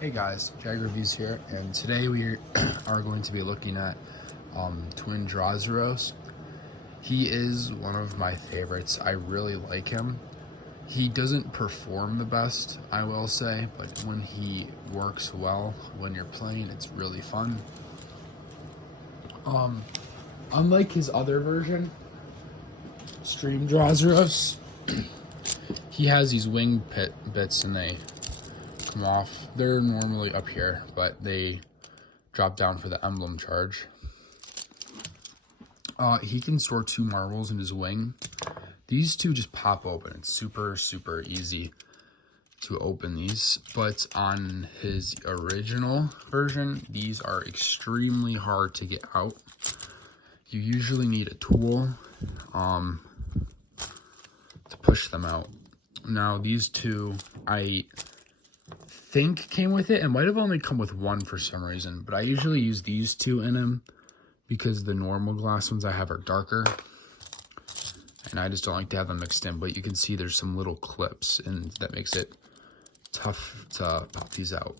Hey guys, Jag Reviews here, and today we are going to be looking at Twin Drazeros. He is one of my favorites. I really like him. He doesn't perform the best, I will say, but when he works well, when you're playing, it's really fun. Unlike his other version, Stream Drazeros, he has these wing bits and they come off. They're normally up here, but they drop down for the emblem charge. He can store 2 marbles in his wing. These 2 just pop open. It's super easy to open these, but on his original version, these are extremely hard to get out. You usually need a tool to push them out. Now these 2, I think came with it. It might have only come with 1 for some reason, but I usually use these 2 in him because the normal glass ones I have are darker, and I just don't like to have them mixed in. But you can see there's some little clips, and that makes it tough to pop these out.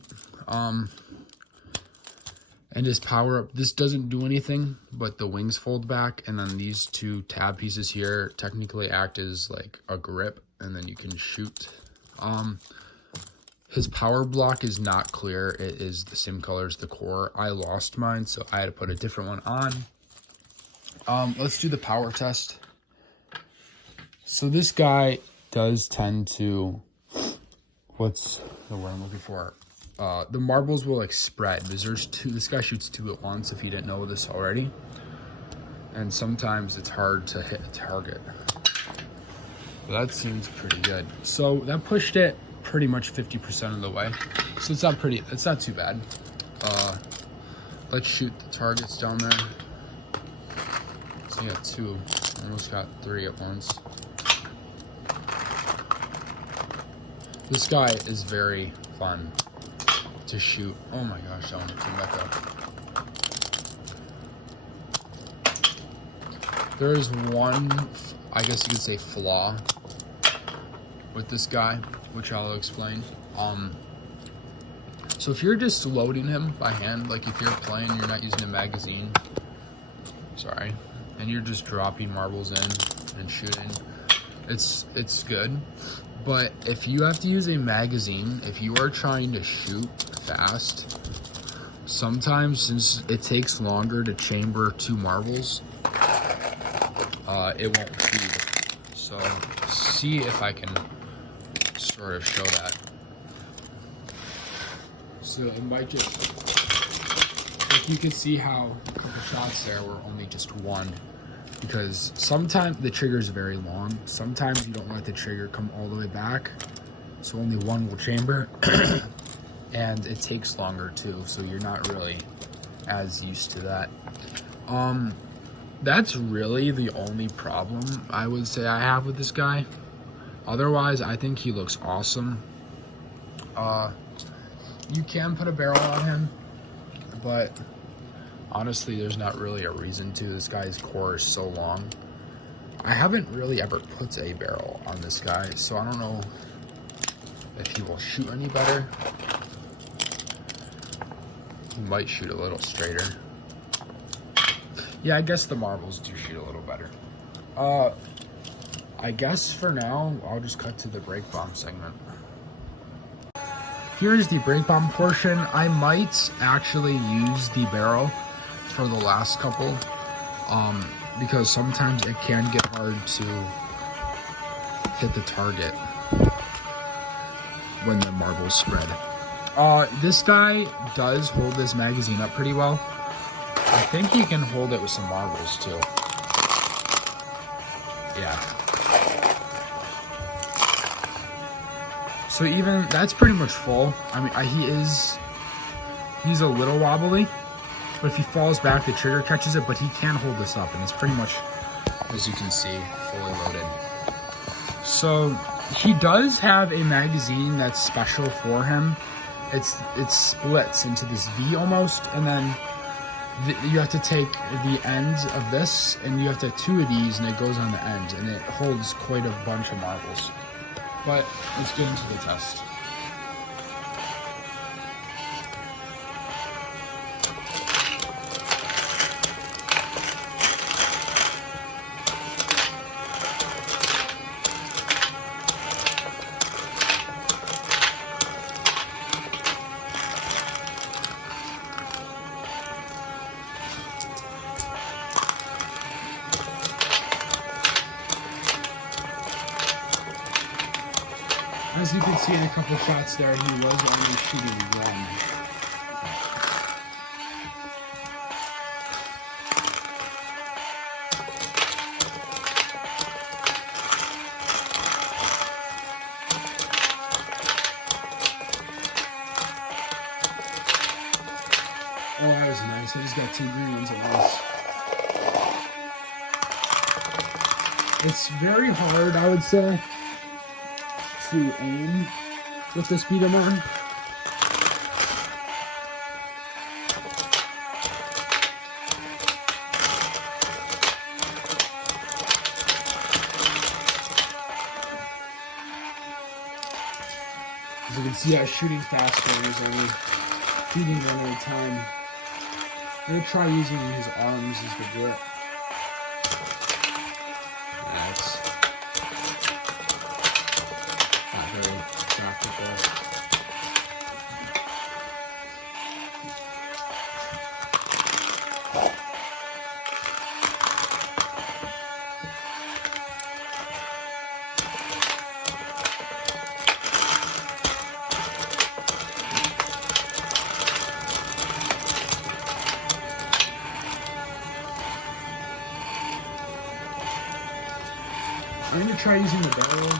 And his power up, this doesn't do anything, but the wings fold back, and then these 2 tab pieces here technically act as like a grip, and then you can shoot. His power block is not clear. It is the same color as the core. I lost mine, so I had to put a different one on. Let's do the power test. So this guy does tend to, what's the word I'm looking for? The marbles will like spread. There's 2, this guy shoots 2 at once if you didn't know this already. And sometimes it's hard to hit a target. But that seems pretty good. So that pushed it pretty much 50% of the way. So it's not too bad. Let's shoot the targets down there. So you got 2, almost got 3 at once. This guy is very fun to shoot. Oh my gosh, I want to come back up. There is one, I guess you could say, flaw with this guy, which I'll explain. So if you're just loading him by hand, like if you're playing, you're not using a magazine, and you're just dropping marbles in and shooting, it's good. But if you have to use a magazine, if you are trying to shoot fast, sometimes since it takes longer to chamber 2 marbles, it won't feed. So see if I can sort of show that. So it might just, like you can see how a couple shots there were only just 1, because sometimes the trigger is very long. Sometimes you don't let the trigger come all the way back, so only 1 will chamber. And it takes longer too, so you're not really as used to that. That's really the only problem I would say I have with this guy. Otherwise, I think he looks awesome. You can put a barrel on him, but honestly, there's not really a reason to. This guy's core is so long. I haven't really ever put a barrel on this guy, so I don't know if he will shoot any better. He might shoot a little straighter. Yeah, I guess the marbles do shoot a little better. I guess for now, I'll just cut to the break bomb segment. Here's the break bomb portion. I might actually use the barrel for the last couple, because sometimes it can get hard to hit the target when the marbles spread. This guy does hold this magazine up pretty well. I think he can hold it with some marbles too. Yeah. So even, that's pretty much full. I mean, he's a little wobbly, but if he falls back, the trigger catches it, but he can hold this up, and it's pretty much, as you can see, fully loaded. So he does have a magazine that's special for him. It splits into this V almost, and then you have to take the end of this, and you have to have 2 of these, and it goes on the end, and it holds quite a bunch of marbles. But let's get into the test. see in a couple shots there, he was only shooting one. Oh, that was nice. I just got 2 green ones at once. It's very hard, I would say, to aim with the speed I'm on. As you can see, I was shooting faster and I was only shooting one at a time. I'm going to try using his arms as the grip. That's not very practical. I'm going to try using the barrel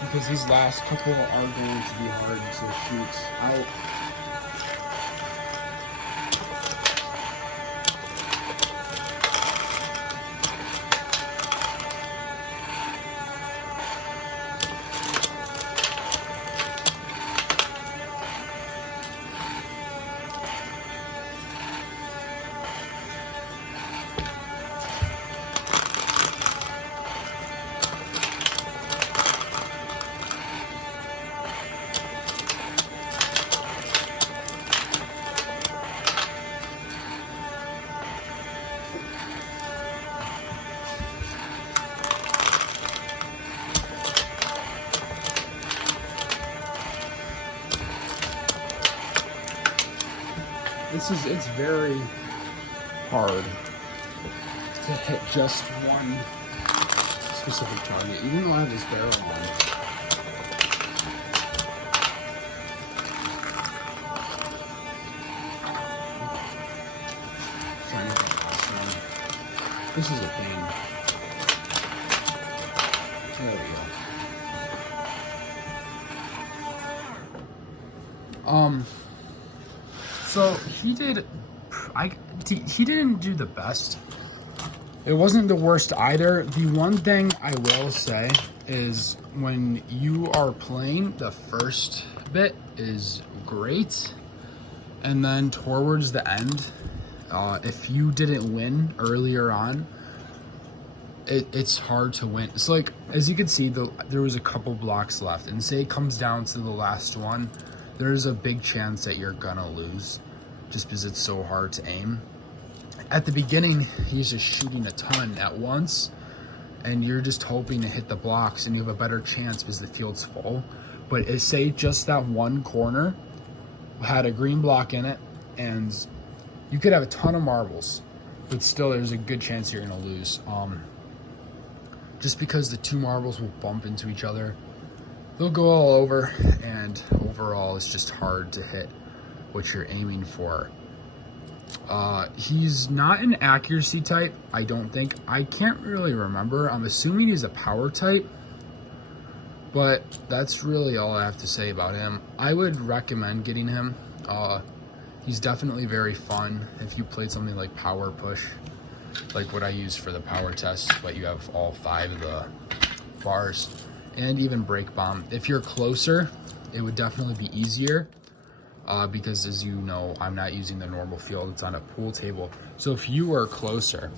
because these last couple are going to be hard to shoot out. It's very hard to hit just one specific target, even though I have this barrel on. Trying to get this one. This is a pain. There we go. So he didn't do the best. It wasn't the worst either. The one thing I will say is when you are playing, the first bit is great. And then towards the end, if you didn't win earlier on, it's hard to win. It's like, as you can see, there was a couple blocks left. And say it comes down to the last one, there's a big chance that you're gonna lose just because it's so hard to aim. At the beginning, he's just shooting a ton at once and you're just hoping to hit the blocks and you have a better chance because the field's full. But say just that one corner had a green block in it and you could have a ton of marbles, but still there's a good chance you're gonna lose. Just because the 2 marbles will bump into each other. They'll go all over, and overall it's just hard to hit what you're aiming for. He's not an accuracy type, I don't think. I can't really remember. I'm assuming he's a power type, but that's really all I have to say about him. I would recommend getting him. He's definitely very fun if you played something like Power Push, like what I use for the power test, but you have all 5 of the bars. And even Break Bomb. If you're closer, it would definitely be easier because, as you know, I'm not using the normal field. It's on a pool table. So if you were closer,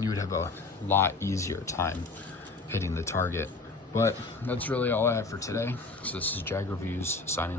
you would have a lot easier time hitting the target. But that's really all I have for today. So this is Jag Reviews signing off.